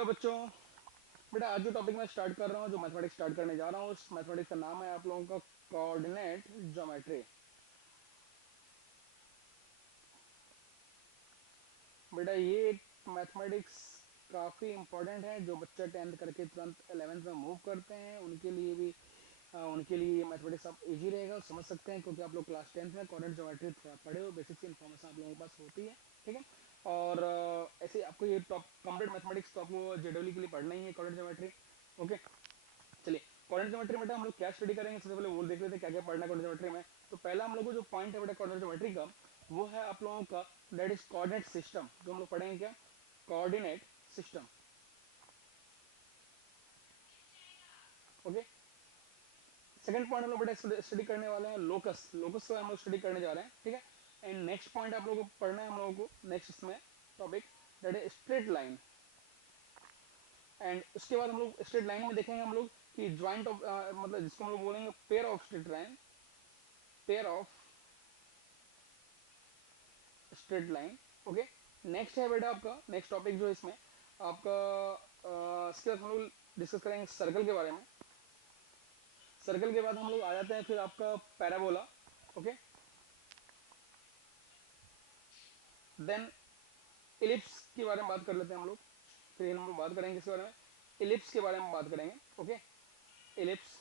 Hello बच्चों। बेटा आज जो टॉपिक मैं स्टार्ट कर रहा हूँ, जो मैथमेटिक्स स्टार्ट करने जा रहा हूँ, उस मैथमेटिक्स का नाम है आप लोगों का कोऑर्डिनेट ज्योमेट्री। बेटा ये मैथमेटिक्स काफ़ी इंपॉर्टेंट है। जो बच्चा 10th करके तुरंत 11th में मूव करते हैं उनके लिए भी उनके लिए ये मैथमेटिक्स आप इजी रहेगा, समझ सकते हैं, क्योंकि आप लोग क्लास 10th में कोऑर्डिनेट ज्योमेट्री थोड़ा पढ़े हो, बेसिक इन्फॉर्मेशन आप लोगों के पास होती है। ठीक है। और ऐसे आपको ये टॉप कंप्लीट मैथमेटिक्स तो आपको जेडब्ल्यू के लिए पढ़ना ही है, कोऑर्डिनेट ज्योमेट्री। ओके, चलिए कोऑर्डिनेट ज्योमेट्री में बेटा हम लोग क्या स्टडी करेंगे, सबसे पहले वो देख लेते हैं क्या क्या पढ़ना है कोऑर्डिनेट ज्योमेट्री में। तो पहला हम लोग को जो पॉइंट है बेटा कोऑर्डिनेट ज्योमेट्री का, वो है आप लोगों का दैट इज कोऑर्डिनेट सिस्टम। जो हम लोग पढ़ेंगे क्या, coordinate system. Okay, second point हम लोग बेटा स्टडी करने वाले हैं लोकस। लोकस को हम लोग स्टडी करने जा रहे हैं। ठीक है। एंड नेक्स्ट पॉइंट आप लोगों को पढ़ना है हम लोगों को नेक्स्ट इसमें topic that is straight line. And उसके बाद हम लोग स्ट्रेट लाइन में देखेंगे हम लोग कि ज्वाइंट ऑफ मतलब जिसको हम लोग बोलेंगे pair of straight line, pair of straight line. Okay, next है बेटा आपका नेक्स्ट टॉपिक जो है इसमें आपका इसके बाद हम लोग डिस्कस करेंगे सर्कल के बारे में। सर्कल के बाद हम लोग आ जाते हैं फिर आपका पैराबोला। ओके, देन इलिप्स के बारे में बात कर लेते हैं हम लोग। फिर हम लोग बात करेंगे इसके बारे में, इलिप्स के बारे में बात करेंगे। Okay, ellipse.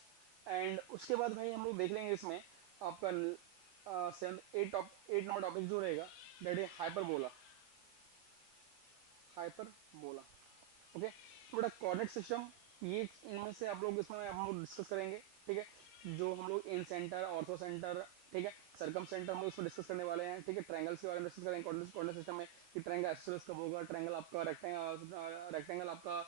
एंड उसके बाद भाई हम लोग देख लेंगे इसमें आपका 8 नंबर टॉपिक जो रहेगा that is hyperbola. Hyperbola. Okay, तो बेटा कोऑर्डिनेट सिस्टम ये इनमें से आप लोग इसमें हम लोग डिस्कस करेंगे। ठीक है, जो हम लोग इन सेंटर, ऑर्थो सेंटर, ठीक है, सरकम सेंटर हम लोग इसमें डिस्कस करने वाले हैं। ठीक है, ट्रायंगल्स के बारे में डिस्कस करेंगे कोऑर्डिनेट सिस्टम में कि ट्रायंगल आइसोसेलेस कब होगा, ट्रायंगल आपका रेक्टेंगल आपका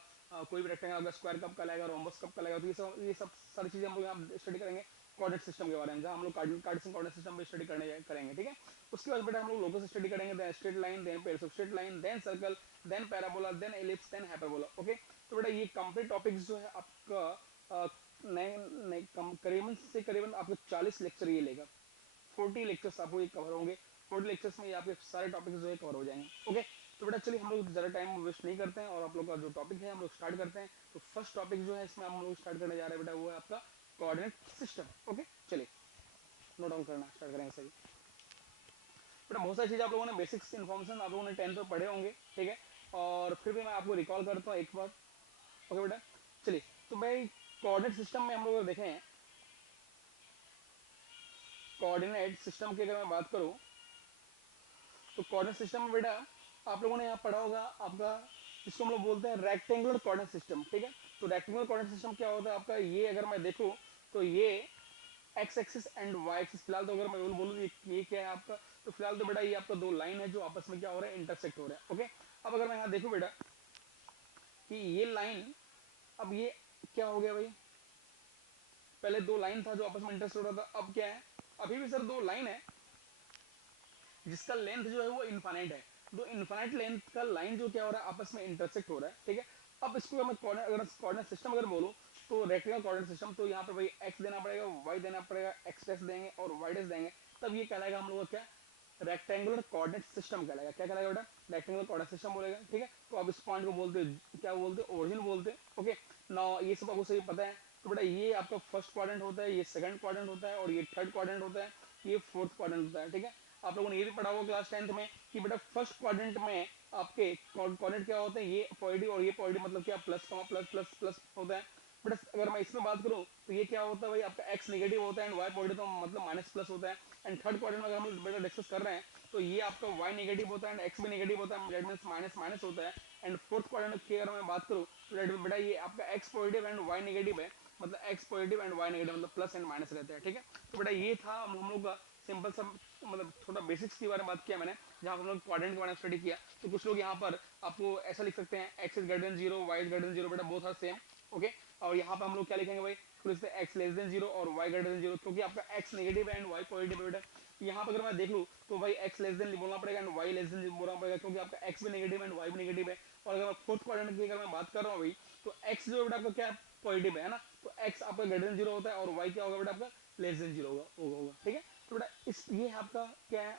कोई भी रेक्टेंगल आपका स्क्वायर कब कहलाएगा, रोम्बस कब कहलाएगा। तो ये सब सारी चीजें हम लोग यहाँ स्टडी करेंगे कोऑर्डिनेट सिस्टम के बारे में, जहाँ हम लोग कार्टेशियन कोऑर्डिनेट सिस्टम पे स्टडी करेंगे। ठीक है, उसके बाद बेटा हम लोग लोकस स्टडी करेंगे, then straight line, then pairs of straight line, then circle, then parabola, then ellipse, then hyperbola. Okay, तो बेटा ये कंप्लीट टॉपिक्स जो है आपका करीबन से करीबन आपको 40 लेक्चर ये लेगा। 40 लेक्चर्स आपको ये कवर होंगे। 40 लेक्चर्स में ये आपके सारे टॉपिक्स जो है कवर हो जाएंगे। ओके, तो बेटा चलिए हम लोग ज़्यादा टाइम वेस्ट नहीं करते हैं और आप लोग का जो टॉपिक है हम लोग स्टार्ट करते हैं। तो फर्स्ट टॉपिक जो है इसमें हम लोग स्टार्ट करने जा रहे हैं बेटा, वो है आपका कोऑर्डिनेट सिस्टम। ओके, चलिए नोट डाउन करना स्टार्ट करेंगे सही। बेटा बहुत सारी चीज़ आप लोगों ने बेसिक्स इन्फॉर्मेशन आप लोगों ने 10th में पढ़े होंगे। ठीक है, और फिर भी मैं आपको रिकॉल करता हूँ एक बार। ओके बेटा, चलिए तो भाई कोऑर्डिनेट सिस्टम में हम लोग देखें, कोऑर्डिनेट सिस्टम की अगर मैं बात करूं तो कोऑर्डिनेट सिस्टम में बेटा आप लोगों ने यहाँ पढ़ा होगा आपका जिसको हम लोग बोलते हैं रेक्टेंगुलर कोऑर्डिनेट सिस्टम। ठीक है, तो रेक्टेंगुलर कोऑर्डिनेट सिस्टम क्या होता है आपका, ये अगर मैं देखूं तो ये X axis and Y axis, फिलहाल तो अगर मैं बोलूँ ये क्या है आपका, तो फिलहाल तो बेटा ये आपका दो लाइन है जो आपस में क्या हो रहा है, इंटरसेक्ट हो रहा है। ओके, अब अगर मैं यहाँ देखूं बेटा कि ये लाइन, अब ये क्या हो गया भाई, पहले दो लाइन था जो आपस में इंटरसेक्ट हो रहा था, अब क्या है, अभी भी सर दो लाइन है जिसका लेंथ जो है वो इनफाइनाइट है। दो इनफाइनाइट लेंथ का लाइन जो क्या हो रहा है आपस में इंटरसेक्ट हो रहा है। ठीक है, अब इसको मैं अगर कोऑर्डिनेट सिस्टम अगर बोलूँ तो रेक्टेंगल कोऑर्डिनेट सिस्टम, तो यहाँ पर भाई एक्स देना पड़ेगा, वाई देना पड़ेगा, एक्स डैश देंगे और वाई डैश देंगे, तब ये कहलाएगा हम लोग का क्या, रेक्टेंगुलर कोऑर्डिनेट सिस्टम कहलाएगा। क्या कहलाएगा बेटा, रेक्टेंगुलर कोऑर्डिनेट सिस्टम बोलेगा। ठीक है, तो अब इस पॉइंट को बोलते क्या बोलते, ओरिजिन बोलते। ओके, नाउ ये सब आपको सही पता है। तो बेटा ये आपका फर्स्ट क्वाड्रेंट होता है, ये सेकंड क्वाड्रेंट होता है और ये थर्ड क्वाड्रेंट होता है, ये फोर्थ क्वाड्रेंट होता है। ठीक है, आप लोगों ने ये भी पढ़ा होगा क्लास 10th में कि बेटा फर्स्ट क्वाड्रेंट में आपके कोऑर्डिनेट क्या होते हैं, ये पॉजिटिव और ये पॉजिटिव, मतलब क्या प्लस प्लस प्लस प्लस होता है। बट अगर मैं इसमें बात करूं तो ये क्या होता है भाई, आपका एक्स नेगेटिव होता है एंड वाई पॉजिटिव, तो मतलब माइनस प्लस होता है। एंड थर्ड क्वाड्रेंट में अगर हम बेटा डिस्कस कर रहे हैं तो ये आपका वाई नेगेटिव होता है एंड एक्स भी नेगेटिव होता है, दैट मींस माइनस माइनस होता है। एंड फोर्थ क्वाड्रेंट की अगर मैं बात करूं तो बेटा ये आपका X positive and Y negative है, मतलब X positive and Y negative, मतलब प्लस एंड माइनस रहता है। ठीक है, तो बेटा ये था हम लोग का सिंपल सा, मतलब थोड़ा बेसिक्स के बारे में बात किया मैंने, जहाँ हम लोग क्वाड्रेंट के बारे में स्टडी किया। तो कुछ लोग यहाँ पर आपको ऐसा लिख सकते हैं, X is greater than zero, Y is greater than zero, बेटा बोथ आर सेम। ओके, और यहाँ पर हम लोग क्या लिखेंगे भाई, फिर इससे एक्स लेस देन जीरो और वाई ग्रेटर देन जीरो, क्योंकि आपका एक्स नेगेटिव है एंड वाई पॉजिटिव है बेटा। यहाँ पर अगर मैं देख लूँ तो भाई एक्स लेस देन बोलना पड़ेगा एंड वाई लेस देन बोलना पड़ेगा, क्योंकि आपका एक्स भी नेगेटिव एंड वाई भी नेगेटिव है। और अगर मैं फोर्थ क्वाड्रेंट की अगर मैं बात कर रहा हूँ भाई, तो एक्स जो है बेटा आपका क्या पॉजिटिव है ना, तो एक्स आपका ग्रेटर देन जीरो होता है और वाई क्या होगा बेटा आपका लेस देन जीरो होगा। ठीक है, तो बेटा इस ये आपका क्या है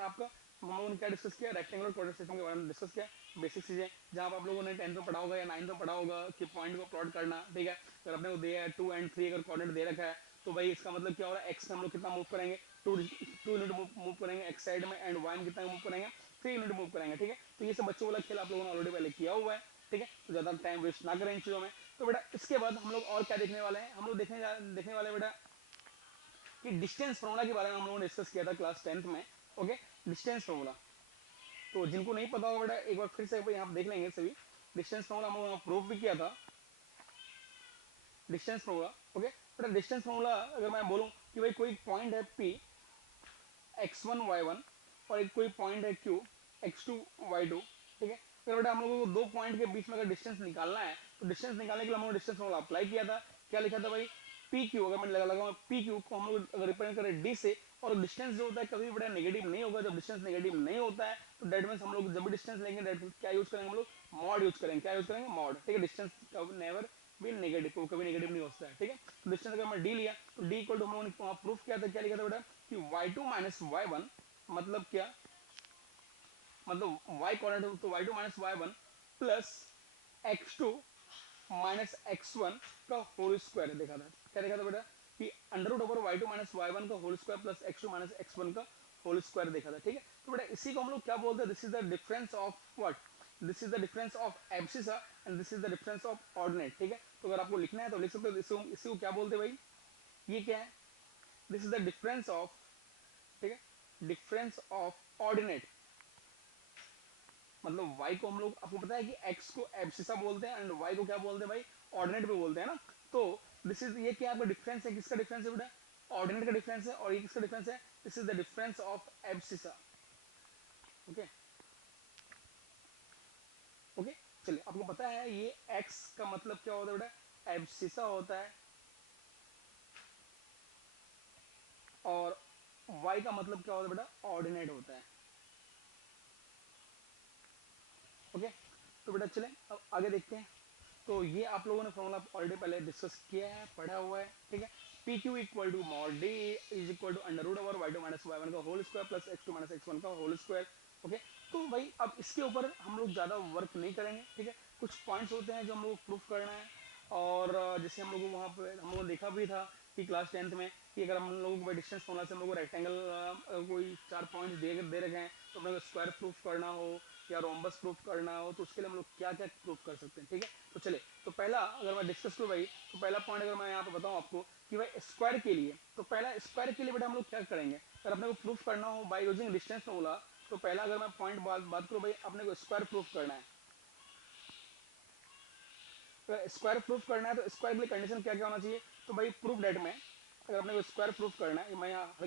आपका, हम लोगों ने क्या डिस्कस किया, रेक्टेंगुलर कोऑर्डिनेट सिस्टम के बारे में डिस्कस किया। बेसिक चीजें जहाँ पे आप लोगों ने 10th में पढ़ा होगा या 9th में पढ़ा होगा कि पॉइंट को प्लॉट करना, ठीक है। अगर अपने को दिया है 2 एंड 3 अगर कोऑर्डिनेट दे रखा है तो भाई इसका मतलब क्या हो रहा है, एक्स में हम लोग कितना मूव करेंगे, टू टू यूनिट मूव करेंगे एक्स साइड में, एंड वाई में कितना मूव करेंगे, 3 यूनिट मूव करेंगे, ठीक है। तो ये सब बच्चों वाला खेल आप लोगों ने ऑलरेडी पहले किया हुआ है, ठीक है। तो ज़्यादा टाइम वेस्ट ना करें इन चीज़ों में। तो बेटा इसके बाद हम लोग और क्या देखने वाले हैं, हम लोग देखने वाले बेटा कि डिस्टेंस फॉर्मूला के बारे में हम लोगों ने डिस्कस किया था क्लास 10th में। ओके, डिस्टेंस फॉर्मूला, तो जिनको नहीं पता होगा बेटा एक बार फिर से यहाँ देख लेंगे सभी। डिस्टेंस फॉर्मूला हम लोगों ने प्रूफ भी किया था, डिस्टेंस फॉर्मूला। ओके बेटा, डिस्टेंस फॉर्मूला अगर मैं बोलूँ कि भाई कोई पॉइंट है P x1 y1 और एक कोई पॉइंट है Q x2 y2, ठीक है। फिर बेटा हम लोगों को दो पॉइंट के बीच में अगर डिस्टेंस निकालना है तो डिस्टेंस निकालने के लिए हम लोग डिस्टेंस फॉर्मूला अप्लाई किया था। क्या लिखा था भाई, पी क्यू, अगर मैं लगा पी क्यू को हम लोग अगर रिप्रेजेंट करें डी से, और डिस्टेंस जो होता है कभी बड़ा नेगेटिव नहीं होगा। जब डिस्टेंस नेगेटिव नहीं होता है तो डेट मींस हम लोग जब भी डिस्टेंस लेंगे डेट क्या यूज करेंगे, हम लोग मॉड यूज करेंगे। क्या यूज करेंगे, मॉड, ठीक है। डिस्टेंस नेवर भी नेगेटिव, कभी नेगेटिव नहीं होता है, ठीक है। तो डिस्टेंस अगर मैं डी लिया तो डी इक्वल टू हम लोगों ने प्रूफ किया था, क्या लिखा था बेटा कि y2 माइनस y1 मतलब क्या, मतलब y कोऑर्डिनेट तो y2 minus y1 plus x2 minus x1 का होल स्क्वायर देखा था। क्या देखा था बेटा कि under root over y2 minus y1 का whole square plus x2 minus x1 का होल स्क्वायर देखा था, ठीक है। तो बेटा इसी को हम लोग क्या बोलते हैं, this is the difference of what, this is the difference of abscissa and this is the difference of ordinate, ठीक है। तो अगर आपको लिखना है तो लिख सकते हो, इसी को क्या बोलते हैं भाई, ये क्या है, this is the difference of, ठीक है, डिफरेंस ऑफ ऑर्डिनेट। मतलब y को हम लोग, आपको पता है कि x को एब्सिसा बोलते हैं एंड y को क्या बोलते हैं भाई, ऑर्डिनेट भी बोलते हैं ना। तो दिस इज, ये क्या आपका डिफरेंस है, किसका डिफरेंस है बेटा, ऑर्डिनेट का डिफरेंस है। और ये किसका डिफरेंस है, this is the difference of abscissa. Okay okay, चलिए आपको पता है ये x का मतलब क्या होता है बेटा, एब्सिसा होता है, और y का मतलब क्या होता है बेटा, ऑर्डिनेट होता है। ओके, तो बेटा चले अब आगे देखते हैं। तो ये आप लोगों ने फॉर्मूला ऑलरेडी पहले डिस्कस किया है, पढ़ा हुआ है, ठीक है। P Q equal to mod D is equal to under root over y2 minus y1 का whole square plus x2 minus x1 का होल स्क्वायर। ओके, तो भाई अब इसके ऊपर हम लोग ज़्यादा वर्क नहीं करेंगे, ठीक है। कुछ पॉइंट्स होते हैं जो हम लोग प्रूफ करना है, और जैसे हम लोग वहाँ पे हम लोगों ने देखा भी था कि क्लास 10th में कि अगर हम लोगों को डिस्टेंस फॉर्मूला से हम लोग को रेक्टेंगल कोई 4 पॉइंट्स दे रखे हैं तो अपने को स्क्वायर प्रूफ करना हो या रोम्बस प्रूफ करना हो तो उसके लिए हम लोग क्या क्या प्रूफ कर सकते हैं, ठीक है। तो चले, तो पहला अगर मैं डिस्कस करूँ भाई, तो पहला पॉइंट अगर मैं यहाँ पे बताऊँ आपको कि भाई स्क्वायर के लिए, तो पहला स्क्वायर के लिए बेटा हम लोग क्या करेंगे, अगर अपने को प्रूफ करना हो बाय यूजिंग डिस्टेंस फॉर्मूला, तो पहला अगर मैं पॉइंट बात करूँ भाई, अपने को स्क्वायर प्रूफ करना है। स्क्वायर प्रूफ करना है तो स्क्वायर के लिए कंडीशन क्या क्या होना चाहिए, तो भाई प्रूफ डेट में अगर अपने को स्क्वायर प्रूफ करना है, मैं यहाँ हर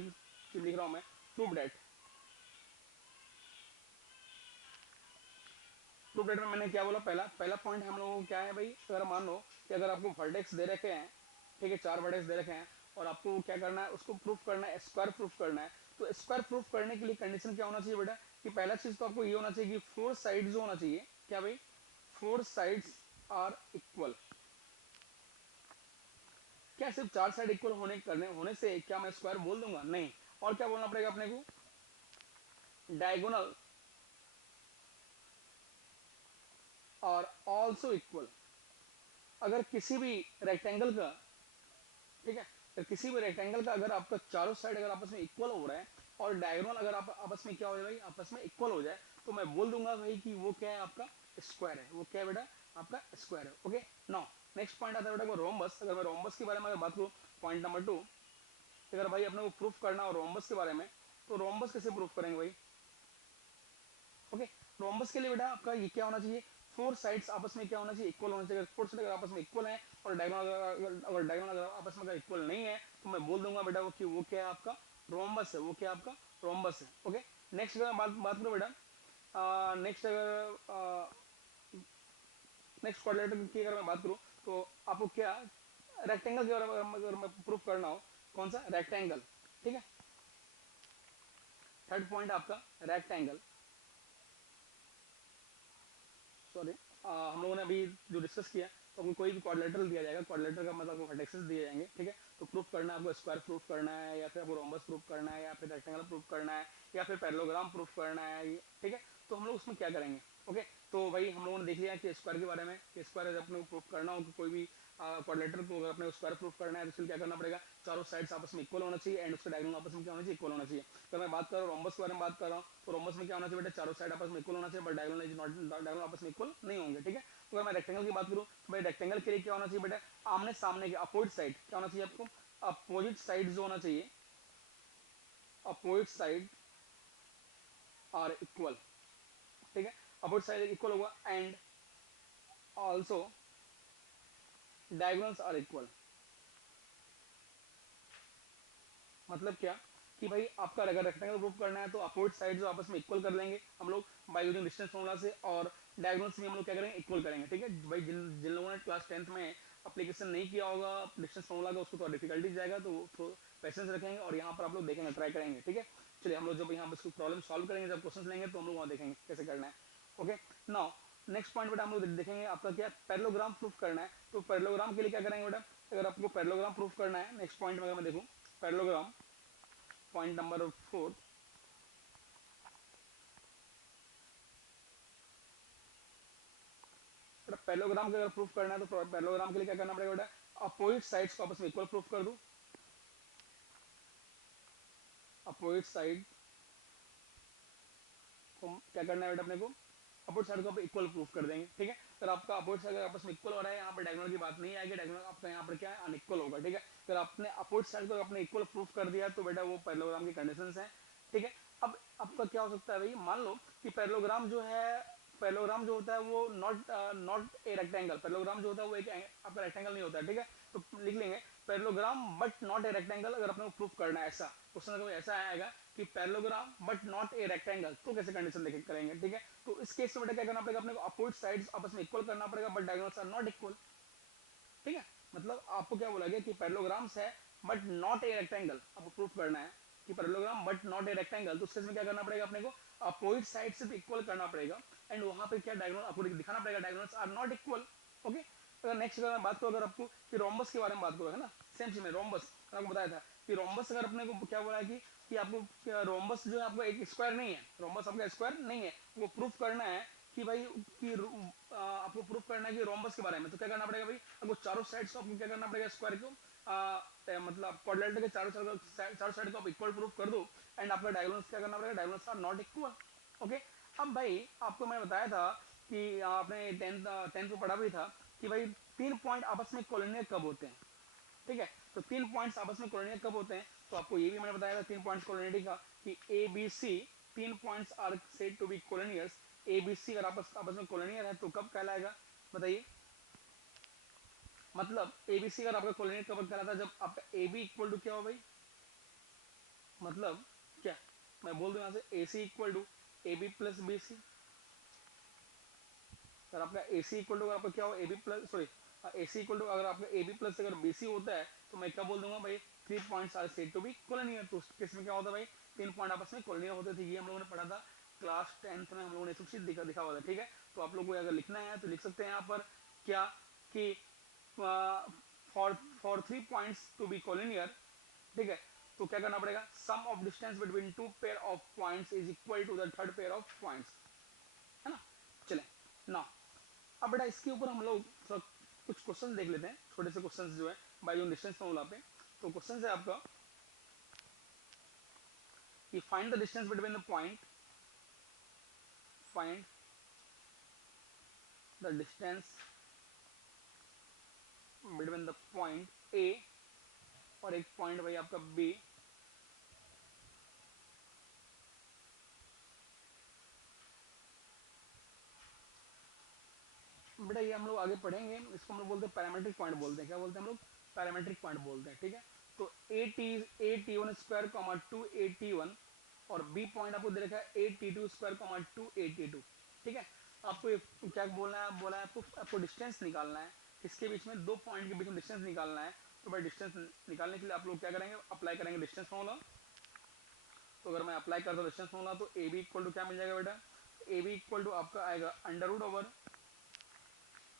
चीज लिख रहा हूँ मैं, प्रूफ डेट, प्रूफ डेट में मैंने क्या बोला, पहला पहला पॉइंट हम लोगों को क्या है भाई, अगर मान लो कि अगर आपको वर्टेक्स दे रखे हैं, ठीक है, 4 वर्टेक्स दे रखे हैं और आपको क्या करना है, उसको प्रूफ करना है, स्क्वायर प्रूफ करना है। तो स्क्वायर प्रूफ करने के लिए कंडीशन क्या होना चाहिए बेटा, कि पहला चीज तो आपको ये होना चाहिए कि 4 साइड जो होना चाहिए, क्या भाई, 4 साइड्स आर इक्वल। क्या सिर्फ 4 साइड इक्वल होने से क्या मैं स्क्वायर बोल दूंगा, नहीं। और क्या बोलना पड़ेगा अपने को, डायगोनल और ऑल्सो इक्वल। अगर किसी भी रेक्टेंगल का, ठीक है, अगर किसी भी रेक्टेंगल का अगर आपका चारों साइड अगर आपस में इक्वल हो रहा है और डायगोनल अगर आप आपस में क्या हो जाए भाई, आपस में इक्वल हो जाए, तो मैं बोल दूंगा भाई कि वो क्या है, आपका स्क्वायर है। वो क्या है बेटा, आपका स्क्वायर है। ओके, नाउ नेक्स्ट पॉइंट आता है बेटा को रोम्बस। अगर मैं रोम्बस के बारे में अगर बात करूँ, पॉइंट नंबर 2, अगर भाई अपने को प्रूफ करना हो रोम्बस के बारे में, तो रोम्बस कैसे प्रूफ करेंगे भाई। ओके, रोम्बस के लिए बेटा आपका ये क्या होना चाहिए, 4 साइड्स आपस में क्या होना चाहिए, इक्वल होना चाहिए। 4 साइड अगर आपस में इक्वल है और डायगोनल अगर आपस में इक्वल नहीं है, तो मैं बोल दूंगा बेटा वो कि वो क्या है, आपका रोम्बस है। वो क्या है, आपका रोम्बस है। ओके, नेक्स्ट अगर बात करूँ बेटा, नेक्स्ट अगर नेक्स्ट क्वाड्रिलेटरल की अगर मैं बात करूँ, तो आपको क्या रेक्टेंगल के बारे में अगर मैं प्रूफ करना हो, कौन सा, रेक्टेंगल, ठीक है। थर्ड पॉइंट आपका रेक्टेंगल, सॉरी, हम लोगों ने अभी जो डिस्कस किया, तो आपको कोई भी क्वाड्रिलेटरल दिया जाएगा, क्वाड्रिलेटरल का मतलब आपको वर्टेक्सेस दिए जाएंगे, ठीक है। तो प्रूफ करना है आपको, स्क्वायर प्रूफ करना है या फिर आपको रोम्बस प्रूफ करना है या फिर रेक्टेंगल प्रूफ करना है या फिर पैरेललोग्राम प्रूफ करना है, ठीक है। तो हम लोग उसमें क्या करेंगे, ओके। तो भाई हम लोगों ने देख लिया कि स्क्वायर के बारे में, कि स्क्वायर अपने को प्रूफ करना हो कि कोई भी क्वाड्रेटर, तो अगर अपने स्क्वायर प्रूफ करना है तो इसके लिए क्या करना पड़ेगा, चारों साइड्स आपस में इक्वल होना चाहिए एंड उसका डायगोनल आपस में क्या होना चाहिए, इक्वल होना चाहिए। तो मैं बात कर रहा हूँ रोम्बस के बारे में बात कर रहा हूँ, तो रोम्बस में क्या होना चाहिए बेटा, चारों साइड आपस में इक्वल होना चाहिए, बट डायगोनल आपस में इक्वल नहीं होंगे, ठीक है। तो अगर मैं रेक्टेंगल की बात करूँ तो भाई रेक्टेंगल के लिए क्या होना चाहिए बेटा, आमने सामने के अपोजिट साइड क्या होना चाहिए आपको, अपोजिट साइड जो होना चाहिए, अपोजिट साइड आर इक्वल, ठीक है, अपोजिट साइड इक्वल होगा and also diagonals are equal. मतलब क्या कि भाई आपका अगर रेक्टेंगल प्रूफ करना है तो अपोजिट साइड जो आपस में इक्वल कर लेंगे हम लोग बाय यूजिंग डिस्टेंस फॉर्मूला से, और डायगोनल्स भी हम लोग क्या करेंगे, इक्वल करेंगे, ठीक है भाई। जिन जिन लोगों ने क्लास 10th में एप्लीकेशन नहीं किया होगा डिस्टेंस फॉर्मूला का, उसको थोड़ा डिफिकल्टी जाएगा, तो थोड़ा पेशेंस रखेंगे और यहाँ पर आप लोग देखेंगे, ट्राई करेंगे, ठीक है। चलिए हम लोग जब यहाँ पर प्रॉब्लम सॉल्व करेंगे, जब क्वेश्चन लेंगे तो हम लोग वहाँ देखेंगे कैसे करना है। ओके, नाउ नेक्स्ट पॉइंट बेटा हम लोग देखेंगे आपका क्या पैरेललोग्राम प्रूफ करना है। तो पैरेललोग्राम के लिए क्या करेंगे बेटा, अगर आपको पैरेललोग्राम प्रूफ करना है, नेक्स्ट पॉइंट में अगर मैं देखूँ पैरेललोग्राम, पॉइंट नंबर 4, पैरेललोग्राम का अगर प्रूफ करना है तो पैरेललोग्राम के लिए क्या करना पड़ेगा बेटा, अपोजिट साइड्स को आपस में इक्वल प्रूफ कर दूं, अपोजिट साइड को क्या करना है बेटा अपने को, अपोजिट साइड को आप इक्वल प्रूफ कर देंगे, ठीक है। अगर आपका अपोजिट साइड आपस में इक्वल हो रहा है, यहाँ पर डायगोनल की बात नहीं आएगी, डायगोनल आपका यहाँ पर क्या है, अनइक्वल होगा, ठीक है। अगर आपने अपोजिट साइड को अपने इक्वल प्रूफ कर दिया तो बेटा वो पैरेललोग्राम की कंडीशंस हैं, ठीक है। अब आपका क्या हो सकता है भाई, मान लो कि पैरेललोग्राम जो है, पैरेललोग्राम जो होता है वो नॉट ए रेक्टेंगल, पैरेललोग्राम जो होता है वो एक आपका रेक्टेंगल नहीं होता है, ठीक है। तो लिख लेंगे parallelogram but not a rectangle, अगर अपने को प्रूफ करना है ऐसा क्वेश्चन, अगर ऐसा आएगा कि parallelogram but not a rectangle, तो कैसे कंडीशन देख करेंगे, ठीक है। तो इस केस में बेटा क्या करना पड़ेगा अपने को, अपोजिट साइड्स आपस में इक्वल करना पड़ेगा but diagonals are not equal, ठीक है। मतलब आपको क्या बोला गया कि पैरेललोग्राम्स है बट नॉट ए रेक्टेंगल, आपको प्रूफ करना है कि parallelogram but not a rectangle, तो उस केस में क्या करना पड़ेगा अपने को, अपोजिट साइड से इक्वल करना पड़ेगा एंड वहां पे क्या डायगोनल आपको दिखाना पड़ेगा, diagonals are not equal, okay. अगर नेक्स्ट अगर मैं बात करूं, अगर आपको कि रोम्बस के बारे में बात करो, है ना, सेम चीज में रोम्बस आपको बताया था कि रोम्बस अगर अपने को क्या बोला है कि आपको रोम्बस जो है आपको एक स्क्वायर नहीं है, रोम्बस आपका स्क्वायर नहीं है, वो प्रूफ करना है कि भाई कि आपको प्रूफ करना है कि रोम्बस के बारे में, तो क्या करना पड़ेगा भाई, आपको चारों साइड्स को आपको क्या करना पड़ेगा, स्क्वायर को मतलब क्वाड्रेंट के चारों साइड को आप इक्वल प्रूफ कर दो एंड आपका डायगोनल्स क्या करना पड़ेगा, diagonals are not equal, okay. अब भाई आपको मैं बताया था कि आपने टेंथ में पढ़ा भी था कि भाई 3 पॉइंट आपस में कोलिनियर कब होते हैं, ठीक है। तो 3 पॉइंट्स आपस में कोलिनियर कब होते हैं, तो आपको ये भी मैंने बताया था 3 पॉइंट्स कोलिनियरिटी का कि A B C 3 points are said to be collinears, A B C अगर आपस आपस में कोलिनियर है तो कब कहलाएगा बताइए, मतलब ए बी सी अगर आपका कोलिनियर कब कहलाता है, जब आपका ए बी इक्वल टू क्या हो भाई, मतलब क्या, मैं बोल दूं यहां से A C equal to A B plus B C, अगर आपका ए सी इक्वल टू आपका क्या हो A B plus sorry A C equal to अगर आपका ए बी प्लस अगर बी सी होता है तो मैं क्या बोल दूंगा भाई 3 points are said to be collinear, तो किस में क्या होता है भाई 3 पॉइंट आपस में कोलिनियर होते थे, ये हम लोगों ने पढ़ा था क्लास 10th में, हम लोगों ने सब चीज दिखा हुआ था, ठीक है। तो आप लोग को अगर लिखना है तो लिख सकते हैं यहाँ पर क्या कि for 3 points to be collinear, ठीक है, तो क्या करना पड़ेगा, sum of distance between two pair of points is equal to the third pair of points, है ना। चले ना, अब बेटा इसके ऊपर हम लोग थोड़ा कुछ क्वेश्चन देख लेते हैं, छोटे से क्वेश्चन जो है बाय यूजिंग डिस्टेंस फॉर्मूला पे। तो क्वेश्चन है आपका कि find the distance between the point, find the distance between the point A और एक पॉइंट भाई आपका बी, बेटा ये हम लोग आगे पढ़ेंगे, इसको हम लोग बोलते हैं पैरामीट्रिक पॉइंट बोलते हैं, क्या बोलते हैं हम लोग, पैरामीट्रिक पॉइंट बोलते हैं, ठीक है। तो a T one square comma 2 a t1 और बी पॉइंट आपको दे रखा है 8t2 square comma 2 a t2, ठीक है। आपको क्या बोलना है, बोला है आपको डिस्टेंस निकालना है, किसके बीच में, दो पॉइंट के बीच में डिस्टेंस निकालना है। तो भाई डिस्टेंस निकालने के लिए आप लोग क्या करेंगे, अप्लाई करेंगे डिस्टेंस फॉर्मूला। तो अगर मैं अप्लाई करता हूँ डिस्टेंस फॉर्मूला तो ए बी इक्वल टू क्या मिल जाएगा बेटा, ए बी इक्वल टू आपका आएगा under root over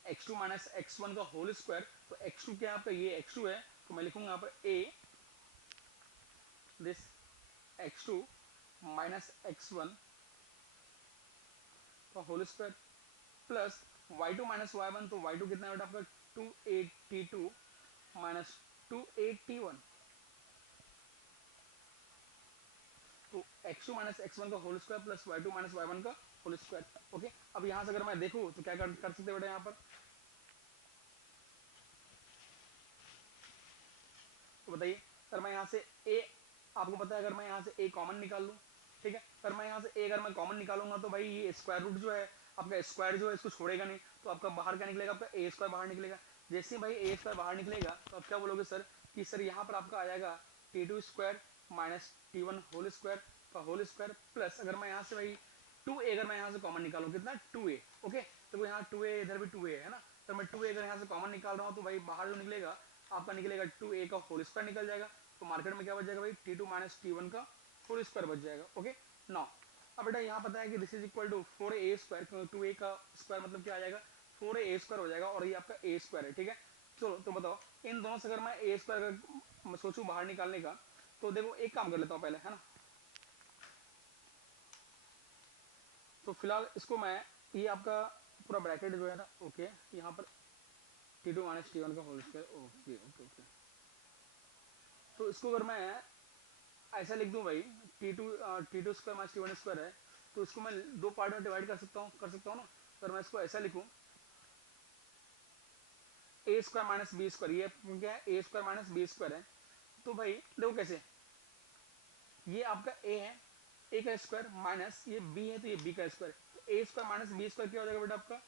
x2 minus x1 का होल स्क्वायर। तो x2 क्या है आपका, ये x2 है, तो मैं लिखूंगा यहाँ पर a this x2 minus x1 का whole square, plus y2 minus y1, तो y2 कितना है बेटा आपका 2a t2 minus 2a t1, तो x2 माइनस x1 का whole square plus y2 minus y1 का होल स्क्वायर। ओके, अब यहाँ से अगर मैं देखूँ तो क्या कर सकते हैं बेटा, यहाँ पर तो बताइए, अगर मैं यहाँ से a, आपको पता है अगर मैं यहाँ से a कॉमन निकाल लूँ, ठीक है, अगर मैं यहाँ से a अगर मैं कॉमन निकालूंगा तो भाई ये स्क्वायर रूट जो है आपका स्क्वायर जो है इसको छोड़ेगा नहीं, तो आपका बाहर क्या निकलेगा, आपका a स्क्वायर बाहर निकलेगा। जैसे ही भाई a स्क्वायर बाहर निकलेगा तो आप क्या बोलोगे सर कि सर यहाँ पर आपका आ जाएगा t2 square minus t1 whole square का होल स्क्वायर प्लस, अगर मैं यहाँ से भाई 2a अगर मैं यहाँ से कॉमन निकालूँ कितना 2a। ओके, तो यहाँ 2a इधर भी 2a है ना, तो मैं 2a अगर यहाँ से कॉमन निकाल रहा हूँ तो भाई बाहर जो निकलेगा आपका निकलेगा 2a का होल स्क्वायर निकल जाएगा, तो मार्केट में क्या बच जाएगा भाई t2 माइनस t1 का होल स्क्वायर बच जाएगा। ओके, नाउ अब बेटा यहाँ पता है कि this is equal to 4a square, क्योंकि 2a का स्क्वायर मतलब क्या आ जाएगा 4a स्क्वायर हो जाएगा, और ये आपका a स्क्वायर है, ठीक है। चलो तो बताओ इन दोनों से अगर मैं a स्क्वायर अगर सोचूं बाहर निकालने का, तो देखो एक काम कर लेता हूँ पहले, है ना, तो फिलहाल इसको मैं ये आपका पूरा ब्रैकेट जो है ना, ओके, यहाँ पर t2 माइनस t1 का whole square, okay okay okay, तो इसको अगर मैं ऐसा लिख दूं भाई T two square minus T one square है, तो इसको मैं दो पार्ट में डिवाइड कर सकता हूँ ना, अगर मैं इसको ऐसा लिखूं ए स्क्वायर माइनस बी स्क्वायर, ये क्या है ए स्क्वायर माइनस बी स्क्वायर है, तो भाई देखो कैसे, ये आपका ए है, ए का स्क्वायर माइनस ये बी है तो ये बी का स्क्वायर, तो ए स्क्वायर माइनस बी स्क्वायर क्या हो जाएगा बेटा आपका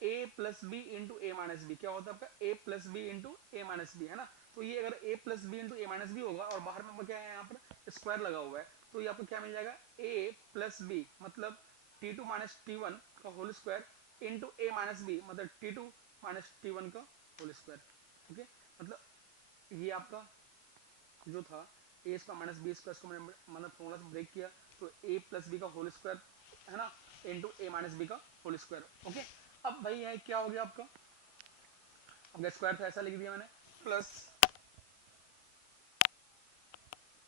ए plus B into A minus B, क्या होता है आपका ए plus B into A minus B, है ना, तो ये अगर ए plus B into A minus B होगा और बाहर में क्या है यहाँ पर स्क्वायर लगा हुआ है, तो ये आपको क्या मिल जाएगा ए प्लस बी मतलब T two minus T one का whole square into A minus B मतलब T two minus T one का होल स्क्वायर। ओके, मतलब ये आपका जो था A square minus B square, इसको मैंने मतलब फॉर्मूला से ब्रेक किया, तो ए प्लस बी का होल स्क्वायर है ना इंटू ए माइनस बी का होल स्क्वायर। ओके, अब भाई यहाँ क्या हो गया आपका, अब स्क्वायर था ऐसा लिख दिया मैंने, प्लस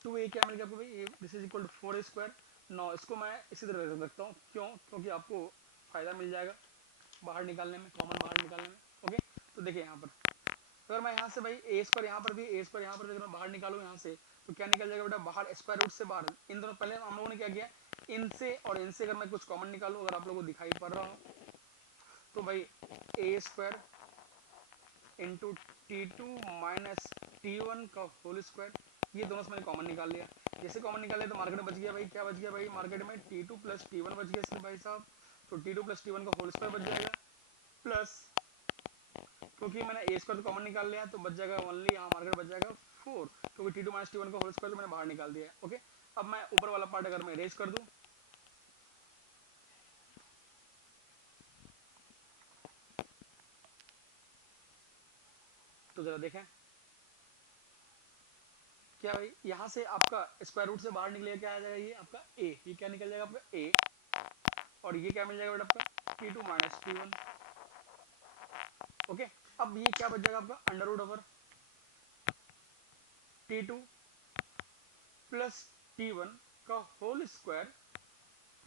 2a क्या मिल गया आपको भाई, this is equal to 4 square. नौ इसको मैं इसी तरह रख सकता हूँ, क्यों, क्योंकि आपको फायदा मिल जाएगा बाहर निकालने में, कॉमन बाहर निकालने में। ओके, तो देखिए यहाँ पर अगर मैं यहाँ से भाई ए स्क्वायर यहाँ पर भी ए स्क्वायर यहाँ पर भी अगर मैं बाहर निकालूँ यहाँ से, तो क्या निकल जाएगा बेटा बाहर स्क्वायर रूट से बाहर, इन दोनों पहले हम लोगों ने क्या किया, इनसे और इनसे अगर मैं कुछ कॉमन निकालूँ, अगर आप लोगों को दिखाई पड़ रहा हो तो भाई a square into t two minus T one का होल स्क्वायर, ये दोनों से मैंने कॉमन निकाल लिया, जैसे कॉमन निकाल लिया तो मार्केट में बच गया भाई, क्या बच गया भाई मार्केट में T two plus T one बच गया इसमें भाई साहब, तो T two plus T one का होल स्क्वायर बच जाएगा, प्लस क्योंकि मैंने ए स्क्वायर तो कॉमन निकाल लिया तो बच जाएगा ओनली यहाँ मार्केट बच जाएगा 4, क्योंकि T two minus T one का होल स्क्वायर तो मैंने बाहर निकाल दिया है। ओके, अब मैं ऊपर वाला पार्ट अगर मैं इरेज कर दूं, तो जरा देखें क्या भाई, यहाँ से आपका स्क्वायर रूट से बाहर निकलेगा क्या आ जाएगा, ये आपका a, ये क्या निकल जाएगा आपका a, और ये क्या मिल जाएगा बेटा आपका T two minus T one. Okay, अब ये क्या बच जाएगा आपका under root over T two plus T one का होल स्क्वायर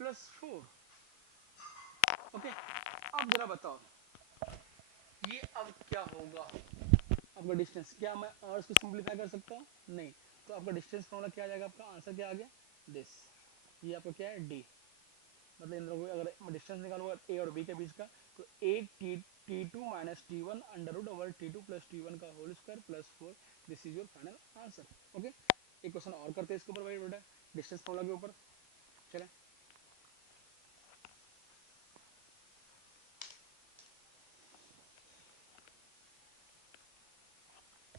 प्लस 4। ओके, अब जरा बताओ ये अब क्या होगा, आपका डिस्टेंस, क्या मैं और इसको सिंपलीफाई कर सकता हूँ, नहीं, तो आपका डिस्टेंस फॉर्मूला क्या आ जाएगा, आपका आंसर क्या आ गया दिस, ये आपका क्या है डी, मतलब इन दोनों को अगर डिस्टेंस निकालूंगा ए और बी के बीच का, तो a t two minus T one under root over T two plus T one का whole square plus 4, this is your final answer. Okay, एक क्वेश्चन और करते हैं इसके ऊपर भाई बेटा, डिस्टेंस फॉर्मूला के ऊपर, चले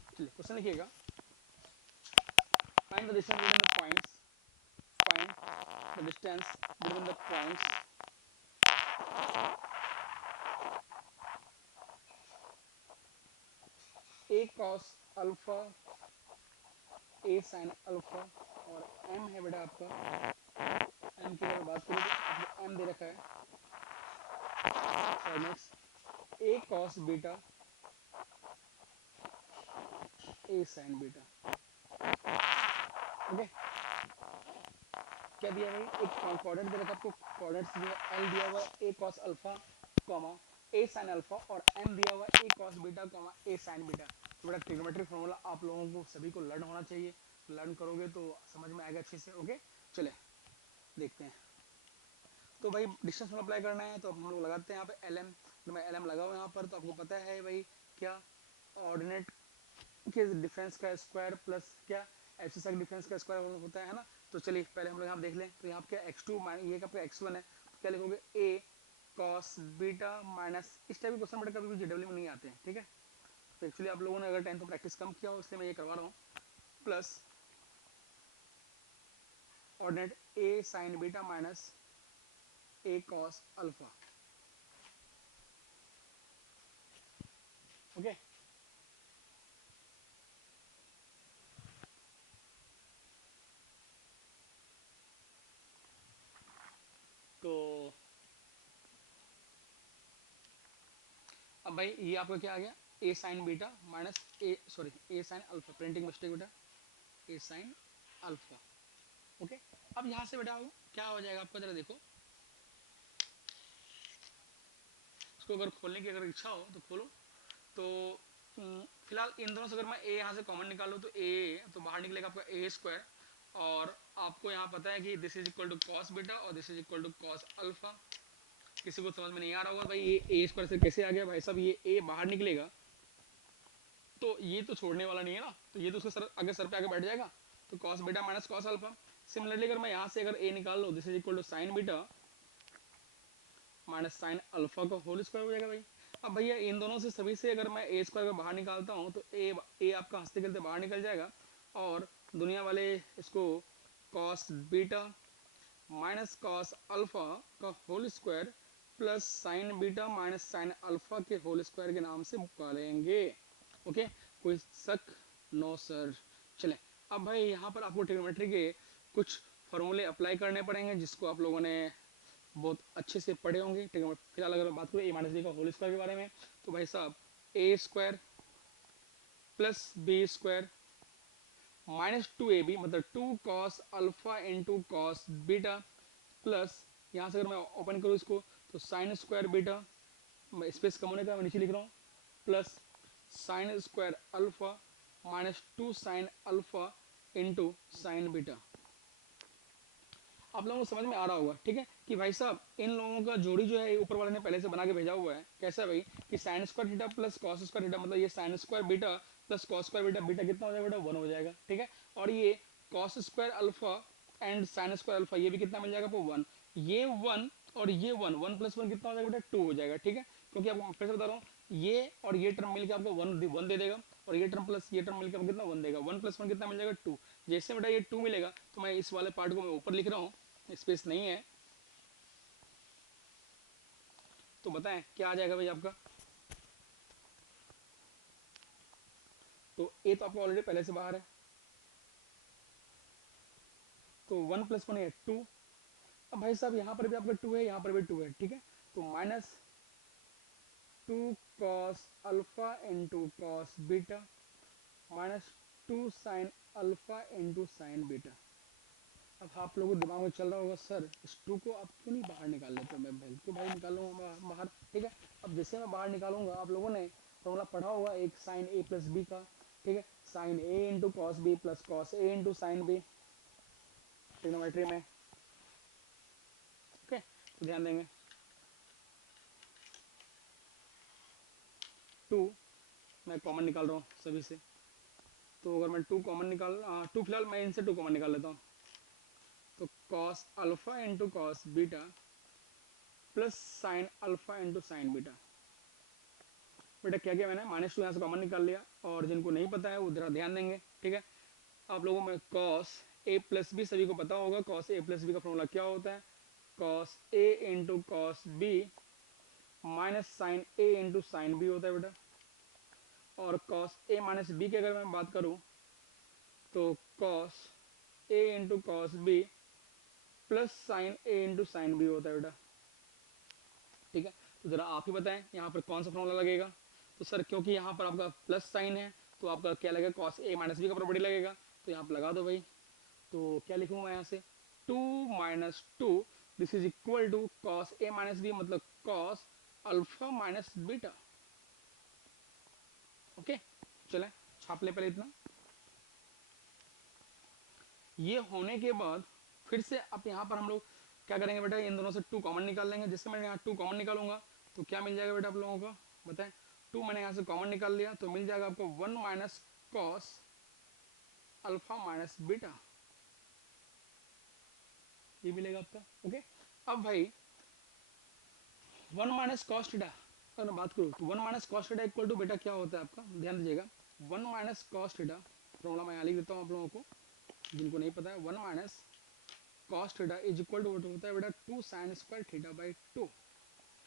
चलिए क्वेश्चन लिखिएगा, find the distance between the points, find the distance between the points A cos alpha A sine alpha, और एम है बेटा आपका, एम की अगर बात करें तो एम दे रखा है, और next A cos beta A sign beta. Okay, क्या दिया भाई, एक कोऑर्डिनेट दे रखा है आपको, कोऑर्डिनेट्स दिया एल दिया हुआ ए कॉस अल्फा कॉमा ए साइन अल्फा और एम दिया हुआ ए कॉस बीटा कॉमा ए साइन बीटा। तो बेटा ट्रिग्नोमेट्रिक फॉर्मूला आप लोगों को सभी को लर्न होना चाहिए, लर्न करोगे तो समझ में आएगा अच्छे से। ओके चले देखते हैं। तो भाई डिस्टेंस में अप्लाई करना है तो हम लोग लगाते हैं यहाँ पे एल एम। तो मैं एल एम लगाऊँ यहाँ पर, तो आपको पता है भाई क्या ऑर्डिनेट के डिफरेंस का स्क्वायर प्लस क्या एक्सिस का डिफरेंस का स्क्वायर होता है ना। तो चलिए पहले हम लोग यहाँ देख लें। तो यहाँ क्या x2 ये आपका x1 है, तो क्या लिखोगे a cos बीटा माइनस, इस टाइप के क्वेश्चन बेटा कभी भी जीडब्ल्यू में नहीं आते हैं, ठीक है। तो एक्चुअली आप लोगों ने अगर 10th में प्रैक्टिस कम किया हो इसलिए मैं ये करवा रहा हूँ, plus ordinate a sign beta minus a cos alpha. Okay तो अब भाई ये आपका क्या आ गया, a sign beta minus a sine alpha, printing mistake बेटा, a साइन अल्फा। ओके अब यहाँ से बेटा क्या हो जाएगा आपका, जरा देखो इसको अगर खोलने की अगर इच्छा हो तो खोलो। तो फिलहाल इन दोनों से अगर मैं a यहाँ से कॉमन निकालूँ तो a तो बाहर निकलेगा आपका a स्क्वायर, और आपको यहाँ पता है कि this is equal to cos beta और this is equal to cos alpha. किसी को समझ में नहीं आ रहा होगा भाई ये a स्क्वायर से कैसे आ गया भाई साहब, ये a बाहर निकलेगा तो ये तो छोड़ने वाला नहीं है ना, तो ये तो उसके सर पे आके बैठ जाएगा। तो cos beta minus cos alpha. Similarly अगर मैं यहाँ से अगर a निकाल लो, this is equal to sine beta minus sine alpha का होल स्क्वायर हो जाएगा भाई। अब भैया इन दोनों से सभी से अगर मैं ए स्क्वायर का बाहर निकालता हूँ तो ए आपका हंसते खेलते बाहर निकल जाएगा, और दुनिया वाले इसको cos beta minus cos alpha का whole square plus sine beta minus sine alpha के होल स्क्वायर के नाम से पुकारेंगे। ओके कोई शक? No sir. चले अब भाई यहाँ पर आपको ट्रिग्नोमेट्री के कुछ फॉर्मूले अप्लाई करने पड़ेंगे जिसको आप लोगों ने बहुत अच्छे से पढ़े होंगे। फिलहाल अगर बात करें ए माइनस बी का होल स्क्वायर के बारे में, तो भाई साहब a square plus b square minus 2ab मतलब 2 cos alpha into cos beta, plus यहाँ से अगर मैं ओपन करूँ इसको तो साइन स्क्वायर बीटा, स्पेस कम होने का मैं नीचे लिख रहा हूँ, plus sine square alpha minus 2 sine alpha into sine beta. आप लोगों को समझ में आ रहा होगा, ठीक है, कि भाई साहब इन लोगों का जोड़ी जो है ऊपर वाले ने पहले से बना के भेजा हुआ है। कैसा है भाई कि sign square theta plus cos square theta, मतलब ये sign square beta plus cos square beta, beta कितना हो जाएगा बेटा 1 हो जाएगा, ठीक है। और ये cos square alpha and sign square alpha ये भी कितना मिल जाएगा आपको 1, ये 1 और ये 1 प्लस 1 कितना हो जाएगा बेटा 2 हो जाएगा, ठीक है। क्योंकि आपको फिर से बता रहा हूँ ये और ये टर्म मिलकर आपको 1 दे देगा, और ये टर्म प्लस ये टर्म मिलकर कितना 1 देगा, 1 प्लस 1 कितना मिल जाएगा 2। जैसे बेटा ये 2 मिलेगा तो मैं इस वाले पार्ट को मैं ऊपर लिख रहा हूँ, स्पेस नहीं है, तो बताएं क्या आ जाएगा भाई आपका। तो ए तो आपको ऑलरेडी पहले से बाहर है, तो 1 प्लस 1 है 2। अब भाई साहब यहाँ पर भी आपका 2 है, यहाँ पर भी 2 है, ठीक है। तो minus 2 cos alpha into cos beta minus 2 sine alpha into sine beta. अब आप लोगों को दिमाग में चल रहा होगा सर इस 2 को आप क्यों नहीं बाहर निकाल लेते, मैं बिल्कुल भाई निकालूंगा बाहर, ठीक है। अब जैसे मैं बाहर निकालूंगा आप लोगों ने फॉर्मूला पढ़ा होगा एक साइन ए प्लस बी का, ठीक है, साइन ए into cos B plus cos ए इंटू साइन बी ट्रिग्नोमेट्री में। ओके तो ध्यान देंगे 2 मैं कॉमन निकाल रहा हूँ सभी से, तो अगर मैं 2 कॉमन निकाल 2 फिलहाल मैं इनसे 2 कॉमन निकाल लेता हूँ, तो cos alpha into cos beta plus sign alpha into sine beta. बेटा क्या क्या मैंने -2 यहाँ से कॉमन निकाल लिया, और जिनको नहीं पता है वो जरा ध्यान देंगे, ठीक है। आप लोगों में कॉस ए प्लस बी सभी को पता होगा, कॉस ए प्लस बी का फॉर्मूला क्या होता है, कॉस ए into cos B minus sine ए इंटू साइन बी होता है बेटा। और कॉस ए माइनस बी की अगर मैं बात करूं तो कॉस ए into cos B plus sine ए इंटू साइन बी होता है बेटा, ठीक है। तो जरा आप ही बताएं यहाँ पर कौन सा फॉर्मूला लगेगा। तो सर क्योंकि यहाँ पर आपका प्लस साइन है तो आपका क्या लगेगा, कॉस ए माइनस बी का प्रॉपर्टी लगेगा, तो यहाँ पर लगा दो भाई। तो क्या लिखूँ मैं यहाँ से 2 minus 2 this is equal to cos A minus B मतलब cos alpha minus beta. Okay, चले छाप ले पहले इतना। ये होने के बाद फिर से अब यहाँ पर हम लोग क्या करेंगे बेटा, इन दोनों से 2 कॉमन निकाल लेंगे। जिससे मैं यहाँ 2 कॉमन निकालूंगा तो क्या मिल जाएगा बेटा आप लोगों को बताएं। 2 मैंने यहाँ से कॉमन निकाल लिया तो मिल जाएगा आपको 1 minus cos alpha minus beta, ये मिलेगा आपका। ओके, अब भाई 1 माइनस कॉस थीटा अगर मैं बात करूँ तो 1 minus cos theta equal to बेटा क्या होता है आपका, ध्यान दीजिएगा। 1 माइनस कॉस थीटा फॉर्मूला मैं यहाँ लिख देता हूँ आप लोगों को जिनको नहीं पता है। 1 minus cos theta is equal to होता है बेटा 2 sine square theta by 2।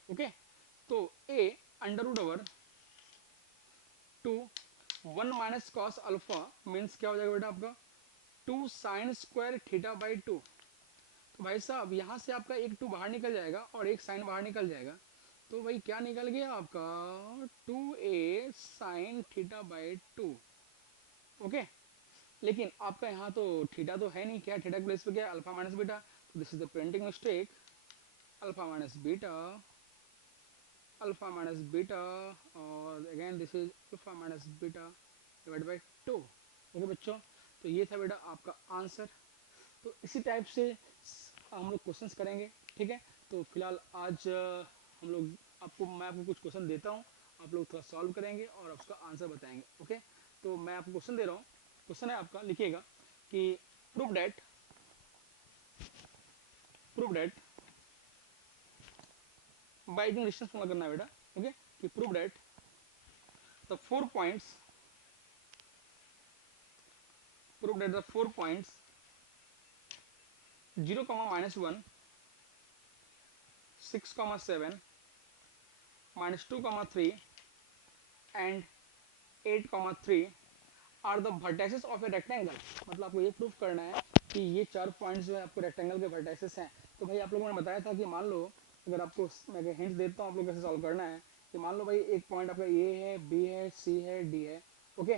Okay, तो ए under root over 2 1 minus cos alpha means क्या हो जाएगा बेटा आपका 2 साइन स्क्वायर थीटा बाई 2। तो भाई साहब यहाँ से आपका एक 2 बाहर निकल जाएगा और एक साइन बाहर निकल जाएगा। तो भाई क्या निकल गया आपका 2a sine theta by 2। Okay, लेकिन आपका यहाँ तो थीटा तो है नहीं, क्या थीटा के प्लेस पे क्या है अल्फा माइनस बीटा। तो this is the printing mistake, alpha minus beta, alpha minus beta और again this is alpha minus beta divide by 2। Okay बच्चों, तो ये था बेटा आपका आंसर। तो इसी टाइप से हम लोग क्वेश्चंस करेंगे, ठीक है। तो फिलहाल आज हम लोग मैं आपको कुछ क्वेश्चन देता हूँ, आप लोग थोड़ा सॉल्व करेंगे और उसका आंसर बताएंगे। ओके, तो मैं आपको क्वेश्चन दे रहा हूँ। क्वेश्चन है आपका, लिखिएगा कि prove date by using distance formula करना है बेटा। ओके, कि prove that the 4 points 0, -1, 6, 7, -2, 3 and 8, 3 are the vertices of a rectangle. मतलब आपको ये प्रूफ करना है कि ये 4 पॉइंट्स जो है आपको रेक्टेंगल के वर्टाइसेस हैं। तो भाई आप लोगों ने बताया था कि मान लो, अगर आपको मैं हिंट देता हूँ आप लोग कैसे सॉल्व करना है, कि मान लो भाई एक पॉइंट आपका ए है, बी है, सी है, डी है। ओके,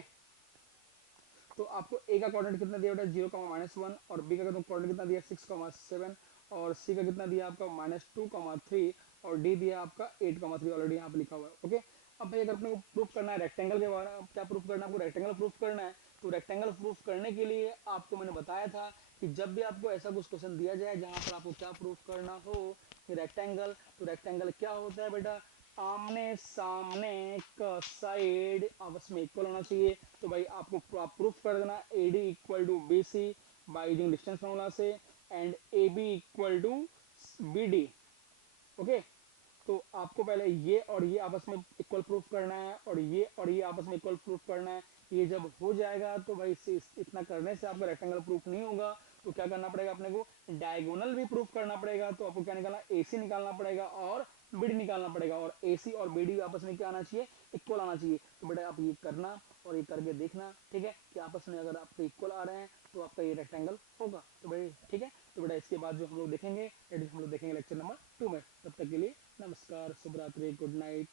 तो आपको ए का कोऑर्डिनेट कितना दिया बेटा 0, -1 और बी का कोऑर्डिनेट कितना दिया 6, 7 और सी का कितना दिया आपका -2, 3 और डी दिया आपका 8, 3 ऑलरेडी यहाँ पे लिखा हुआ है। ओके, अब भाई अगर अपने को प्रूफ करना है रेक्टेंगल के बारे में, क्या प्रूफ करना है आपको, रेक्टेंगल प्रूफ करना है। तो रेक्टेंगल प्रूफ करने के लिए आपको मैंने बताया था कि जब भी आपको ऐसा कुछ क्वेश्चन दिया जाए जहाँ पर आपको क्या प्रूफ करना हो कि रेक्टेंगल, तो रेक्टेंगल क्या होता है बेटा, आमने सामने का साइड आपस में इक्वल होना चाहिए। तो भाई आपको आप प्रूफ कर देना AD equal to BC by using distance formula से and AB equal to BD। Okay, तो आपको पहले ये और ये आपस में इक्वल प्रूफ करना है और ये आपस में इक्वल प्रूफ करना है। ये जब हो जाएगा तो भाई इतना करने से आपका रेक्टेंगल प्रूफ नहीं होगा। तो क्या करना पड़ेगा अपने को, डायगोनल भी प्रूफ करना पड़ेगा। तो आपको क्या निकालना, AC निकालना पड़ेगा और BD निकालना पड़ेगा और AC और BD आपस में क्या आना चाहिए, इक्वल आना चाहिए। तो बेटा आप ये करना और ये करके देखना, ठीक है, कि आपस में अगर आपके इक्वल आ रहे हैं तो आपका ये रेक्टेंगल होगा। तो भाई ठीक है, तो बेटा इसके बाद जो हम लोग देखेंगे हम लोग देखेंगे लेक्चर नंबर 2 में। तब तक के लिए नमस्कार, शुभ रात्रि, गुड नाइट।